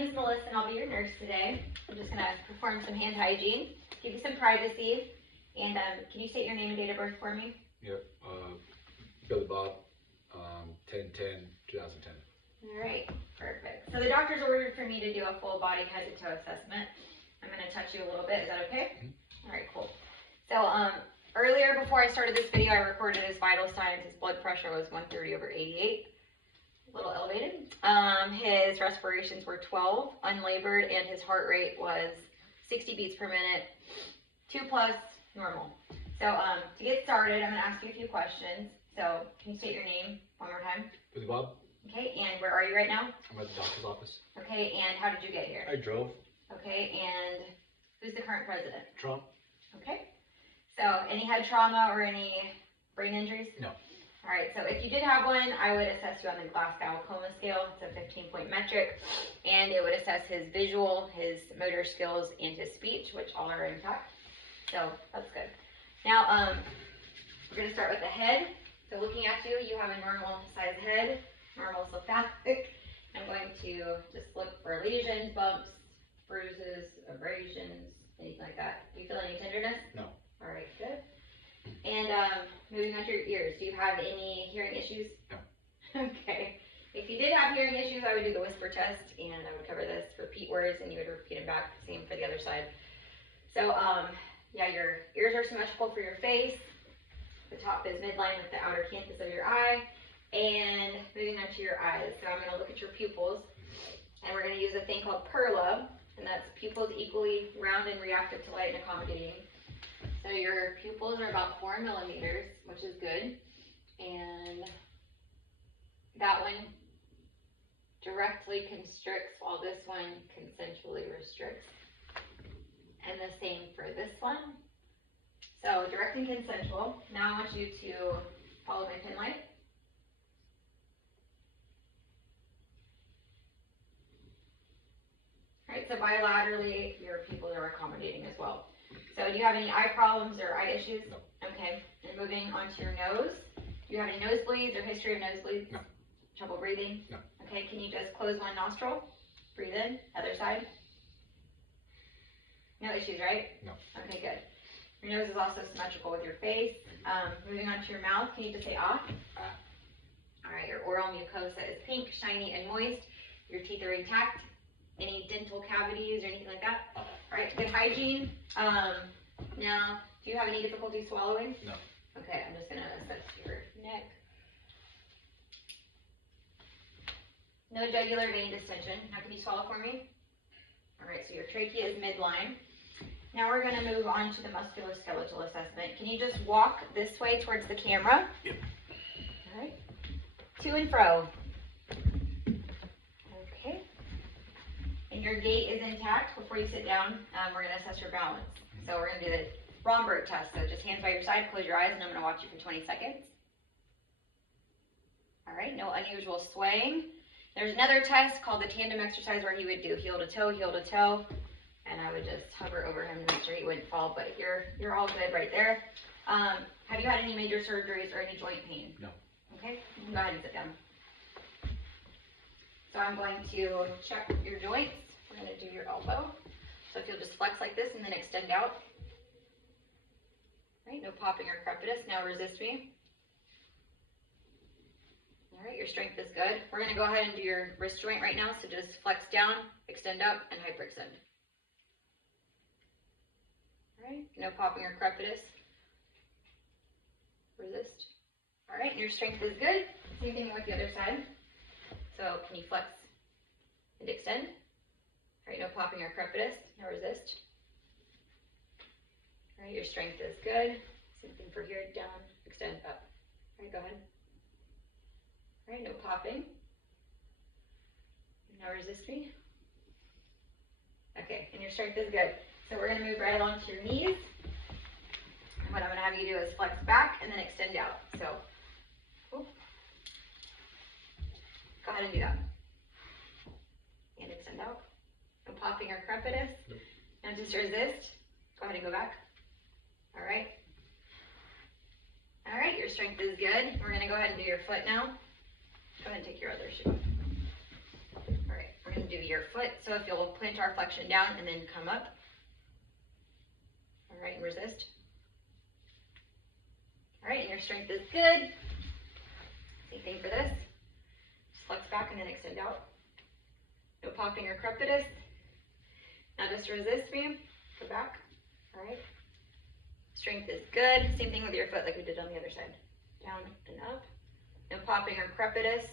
name is Melissa and I'll be your nurse today. I'm just going to perform some hand hygiene, give you some privacy, and can you state your name and date of birth for me? Yep, Billy Bob, 10/10/2010. All right, perfect. So the doctor's ordered for me to do a full body head to toe assessment. I'm going to touch you a little bit. Is that okay? Mm-hmm. All right, cool. So earlier before I started this video, I recorded his vital signs. His blood pressure was 130/88. A little elevated. His respirations were 12, unlabored, and his heart rate was 60 beats per minute, 2+, normal. So to get started, I'm going to ask you a few questions. So can you state your name one more time? Billy Bob, Okay, and where are you right now? I'm at the doctor's office. Okay, and how did you get here? I drove. Okay, and who's the current president? Trump? Okay. So any head trauma or any brain injuries? No. All right, so if you did have one, I would assess you on the Glasgow-Coma scale. It's a 15-point metric, and it would assess his visual, his motor skills, and his speech, which all are intact. So that's good. Now, we're going to start with the head. So looking at you, you have a normal size head, normal cephalic. I'm going to just look for lesions, bumps, bruises, abrasions, anything like that. Do you feel any tenderness? No. All right, good. And moving on to your ears, do you have any hearing issues? No. Okay. If you did have hearing issues, I would do the whisper test, and I would cover this, repeat words, and you would repeat them back. Same for the other side. So, yeah, your ears are symmetrical for your face. The top is midline with the outer canthus of your eye. And moving on to your eyes. So I'm going to look at your pupils, and we're going to use a thing called PERLA, and that's pupils equally round and reactive to light and accommodating. So your pupils are about 4 millimeters, which is good. And that one directly constricts while this one consensually restricts. And the same for this one. So direct and consensual. Now I want you to follow my pin light. All right, so bilaterally, your pupils are accommodating as well. So do you have any eye problems or eye issues? No. Okay, and moving on to your nose. Do you have any nosebleeds or history of nosebleeds? No. Trouble breathing? No. Okay, can you just close one nostril? Breathe in, other side? No issues, right? No. Okay, good. Your nose is also symmetrical with your face. Moving on to your mouth, can you just say ah? Ah. All right, your oral mucosa is pink, shiny, and moist. Your teeth are intact. Any dental cavities or anything like that? Ah. All right, good hygiene. Now, do you have any difficulty swallowing? No. Okay, I'm just gonna assess your neck. No jugular vein distension. Now, can you swallow for me? All right, so your trachea is midline. Now we're gonna move on to the musculoskeletal assessment. Can you just walk this way towards the camera? Yep. All right. To and fro. Okay. And your gait is intact. Before you sit down, we're gonna assess your balance. So we're gonna do the Romberg test. So just hands by your side, close your eyes, and I'm gonna watch you for 20 seconds. All right, no unusual swaying. There's another test called the tandem exercise where he would do heel to toe, and I would just hover over him to make sure he wouldn't fall, but you're all good right there. Have you had any major surgeries or any joint pain? No. Okay, you can go ahead and sit down. So I'm going to check your joints. We're gonna do your elbow. So if you'll just flex like this and then extend out. All right, no popping or crepitus. Now resist me. All right, your strength is good. We're gonna go ahead and do your wrist joint right now. So just flex down, extend up, and hyperextend. All right, no popping or crepitus. Resist. All right, your strength is good. Same thing with the other side. So can you flex and extend? All right, no popping or crepitus. Now resist. All right, your strength is good. Same thing for here, down, extend, up. All right, go ahead. All right, no popping. Now resist me. Okay, and your strength is good. So we're gonna move right along to your knees. And what I'm gonna have you do is flex back and then extend out. So, whoop. Go ahead and do that. And extend out. No popping or crepitus. Nope. Now just resist. Go ahead and go back. All right. All right, your strength is good. We're gonna go ahead and do your foot now. Go ahead and take your other shoe off. All right, we're gonna do your foot. So if you'll plantar flexion down and then come up. All right, and resist. All right, and your strength is good. Same thing for this. Just flex back and then extend out. No popping or crepitus. Now just resist me. Go back. All right. Strength is good. Same thing with your foot like we did on the other side. Down and up. No popping or crepitus.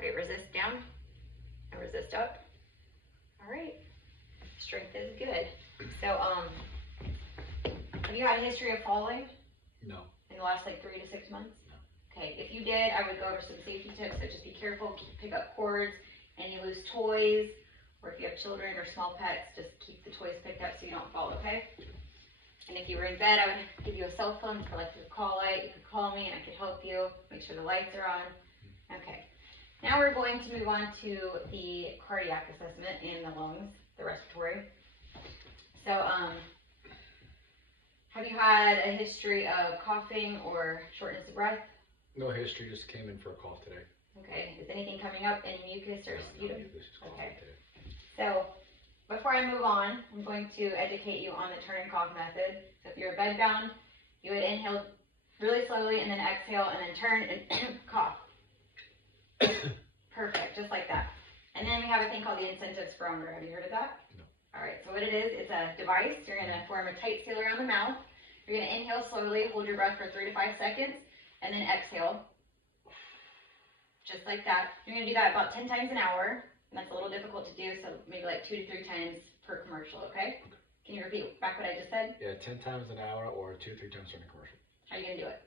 All right, resist down and resist up. All right. Strength is good. So, have you had a history of falling No. in the last like 3 to 6 months? No. Okay, if you did, I would go over some safety tips. So just be careful, pick up cords, any loose toys, or if you have children or small pets, just keep the toys picked up so you don't fall, okay? And if you were in bed, I would give you a cell phone for like your call light. You could call me and I could help you. Make sure the lights are on. Okay. Now we're going to move on to the cardiac assessment and the lungs, the respiratory. So, have you had a history of coughing or shortness of breath? No history, just came in for a cough today. Okay. Is anything coming up? Any mucus or sputum? This is coughing Okay. today. So, before I move on, I'm going to educate you on the turn and cough method. So if you're bed bound, you would inhale really slowly and then exhale and then turn and cough. Perfect, just like that. And then we have a thing called the incentive spirometer. Have you heard of that? No. All right, so what it is, it's a device. You're gonna form a tight seal around the mouth. You're gonna inhale slowly, hold your breath for 3 to 5 seconds, and then exhale. Just like that. You're gonna do that about 10 times an hour. And that's a little difficult to do, so maybe like 2 to 3 times per commercial, okay? Can you repeat back what I just said? Yeah, 10 times an hour or 2 or 3 times during a commercial. How are you gonna do it?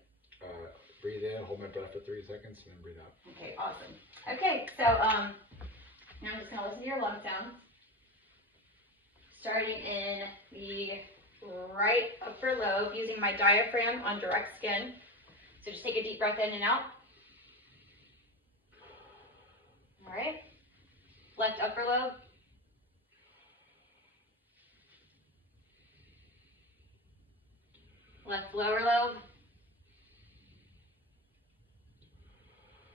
Breathe in, hold my breath for 3 seconds, and then breathe out. Okay, awesome. Okay, so now I'm just gonna listen to your lung sounds. Starting in the right upper lobe, using my diaphragm on direct skin. So just take a deep breath in and out. All right. Left upper lobe. Left lower lobe.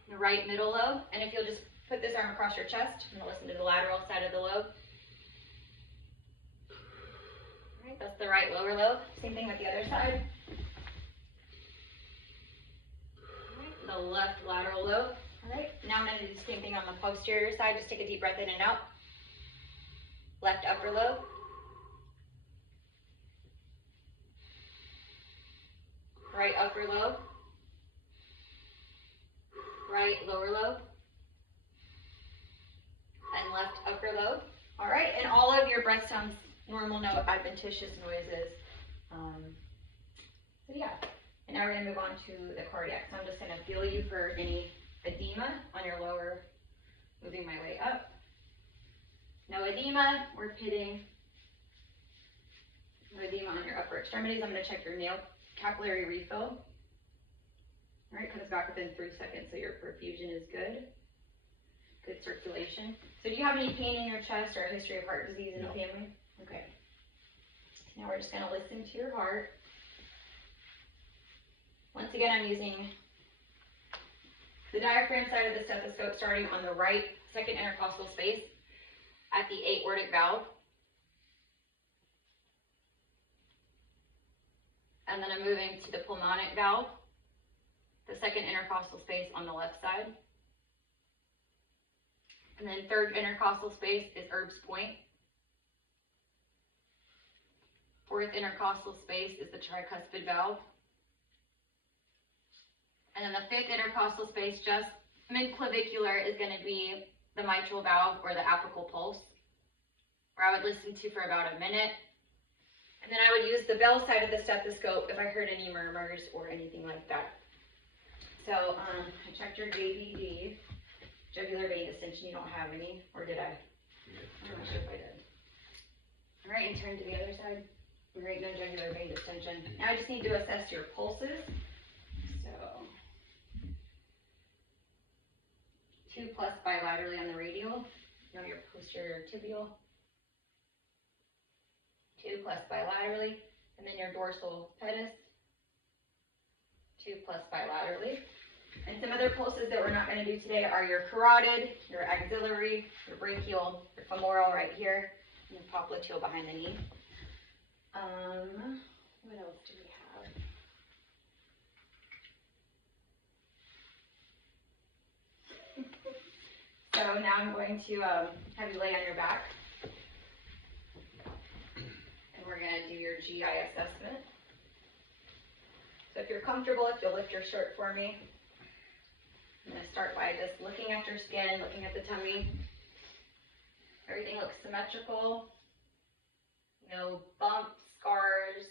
The right middle lobe. And if you'll just put this arm across your chest, I'm going to listen to the lateral side of the lobe. All right, that's the right lower lobe. Same thing with the other side. All right, the left lateral lobe. All right, now I'm going to do the same thing on the posterior side. Just take a deep breath in and out. Left upper lobe. Right upper lobe. Right lower lobe. And left upper lobe. All right, and all of your breath sounds normal, no adventitious noises. So yeah, and now we're going to move on to the cardiac. So I'm just going to feel you for any edema on your lower, moving my way up. No edema, we're pitting. No edema on your upper extremities. I'm going to check your nail capillary refill. All right, comes back within 3 seconds, so your perfusion is good. Good circulation. So do you have any pain in your chest or a history of heart disease in the family? Okay. Now we're just going to listen to your heart. Once again, I'm using the diaphragm side of the stethoscope starting on the right second intercostal space at the aortic valve. And then I'm moving to the pulmonic valve, the second intercostal space on the left side. And then third intercostal space is Erb's point. Fourth intercostal space is the tricuspid valve. And then the fifth intercostal space, just mid-clavicular, is going to be the mitral valve or the apical pulse, where I would listen to for about a minute. And then I would use the bell side of the stethoscope if I heard any murmurs or anything like that. So I checked your JVD, jugular vein distension. You don't have any, or did I? I'm not sure if I did. All right, and turn to the other side. All right, no jugular vein distension. Now I just need to assess your pulses. So 2+ bilaterally on the radial, your posterior tibial. 2+ bilaterally, and then your dorsal pedis. 2+ bilaterally. And some other pulses that we're not going to do today are your carotid, your axillary, your brachial, your femoral right here, and your popliteal behind the knee. What else do we have? So now I'm going to have you lay on your back. And we're going to do your GI assessment. So if you're comfortable, if you'll lift your shirt for me. I'm going to start by just looking at your skin, looking at the tummy. Everything looks symmetrical. No bumps, scars,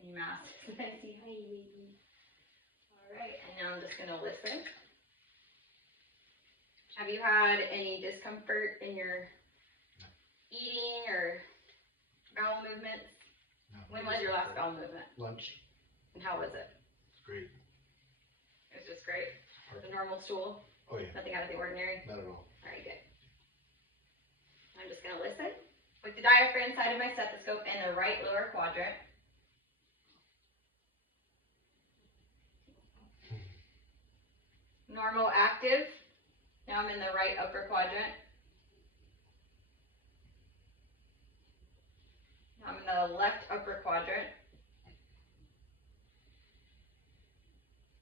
any masks. I see. Hi, baby. All right, and now I'm just going to listen. Have you had any discomfort in your eating or bowel movements? No. When was your last bowel movement? Lunch. And how was it? It's great. It was just great. The normal stool? Oh yeah. Nothing out of the ordinary? Not at all. Alright, good. I'm just going to listen with the diaphragm side of my stethoscope in the right lower quadrant. Normal active. Now I'm in the right upper quadrant. Now I'm in the left upper quadrant.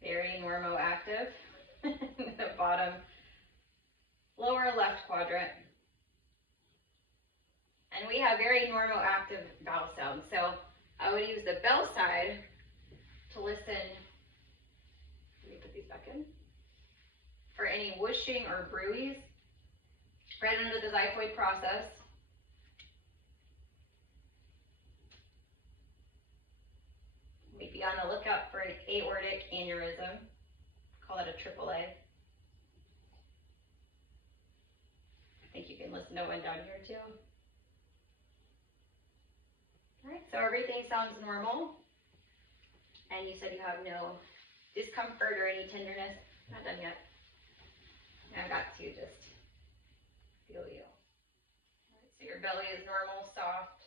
Very normoactive. The bottom lower left quadrant. And we have very normoactive vowel sounds. So I would use the bell side to listen. Let me put these back in. For any whooshing or bruise right under the xiphoid process. We'd be on the lookout for an aortic aneurysm. Call it a AAA. I think you can listen to one down here too. Alright, so everything sounds normal. And you said you have no discomfort or any tenderness. Not done yet. Now I've got to just feel you. Alright, so your belly is normal, soft.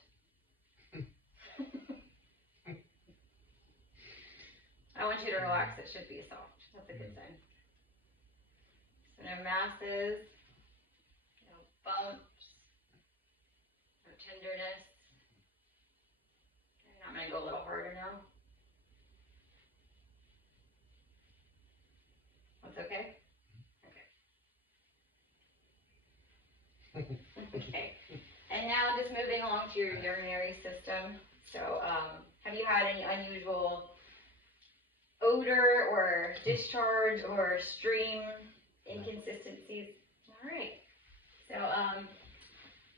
I want you to relax, it should be soft. That's a good sign. So no masses, no bumps, no tenderness. And I'm going to go a little harder now. That's okay? Okay. Okay. And now just moving along to your urinary system. So have you had any unusual odor or discharge or stream inconsistencies? All right. So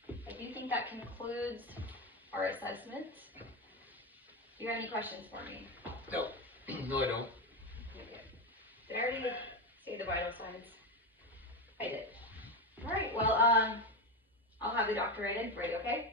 I do think that concludes our assessment. Do you have any questions for me? No. No, I don't. Okay. Did I already say the vital signs? I did. All right. Well, I'll have the doctor write in for you, okay?